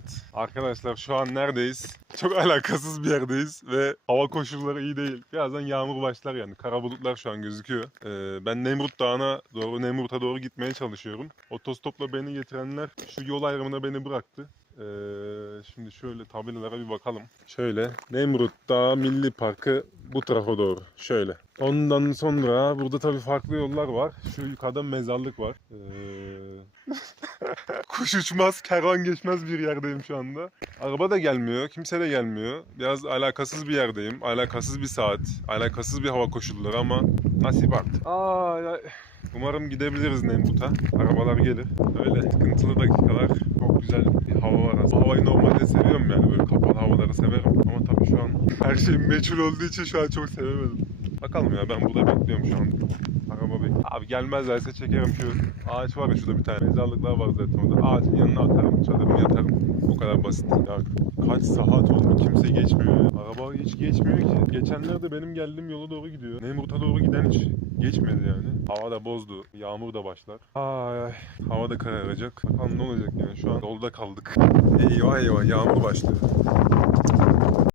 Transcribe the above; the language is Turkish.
Evet. Arkadaşlar şu an neredeyiz? Çok alakasız bir yerdeyiz ve hava koşulları iyi değil. Birazdan yağmur başlar yani. Kara bulutlar şu an gözüküyor. Ee, ben Nemrut Dağı'na doğru, Nemrut'a doğru gitmeye çalışıyorum. Otostopla beni getirenler şu yol ayrımına beni bıraktı. Ee, şimdi şöyle tabelalara bir bakalım. Şöyle Nemrut Dağı Milli Parkı bu tarafa doğru. Şöyle. Ondan sonra burada tabii farklı yollar var. Şu yukarıda mezarlık var. Ee, Kuş uçmaz, kervan geçmez bir yerdeyim şu anda. Araba da gelmiyor, kimse de gelmiyor. Biraz alakasız bir yerdeyim. Alakasız bir saat, alakasız bir hava koşulları ama nasip artık. Aa, ya. Umarım gidebiliriz Nemrut'a. Arabalar gelir. Öyle sıkıntılı dakikalar. Çok güzel bir hava var aslında. Havayı normalde seviyorum yani böyle kapalı havaları severim. Ama tabii şu an her şey meçhul olduğu için şu an çok sevemedim. Bakalım ya ben burada bekliyorum şu an. Abi gelmezlerse çekerim şu ağaç var ya şurada bir tane. Mezarlıklar var zaten orada. Ağacın yanına atarım, çadırımı yatarım. Bu kadar basit. Ya kaç saat oldu kimse geçmiyor ya. Araba hiç geçmiyor ki. Geçenlerde benim geldiğim yola doğru gidiyor. Nemrut'a doğru giden hiç geçmedi yani. Hava da bozdu. Yağmur da başlar. Ay ay. Hava da kararacak. Bakalım ne olacak yani. Şu an yolda kaldık. Eyvah eyvah yağmur başlıyor.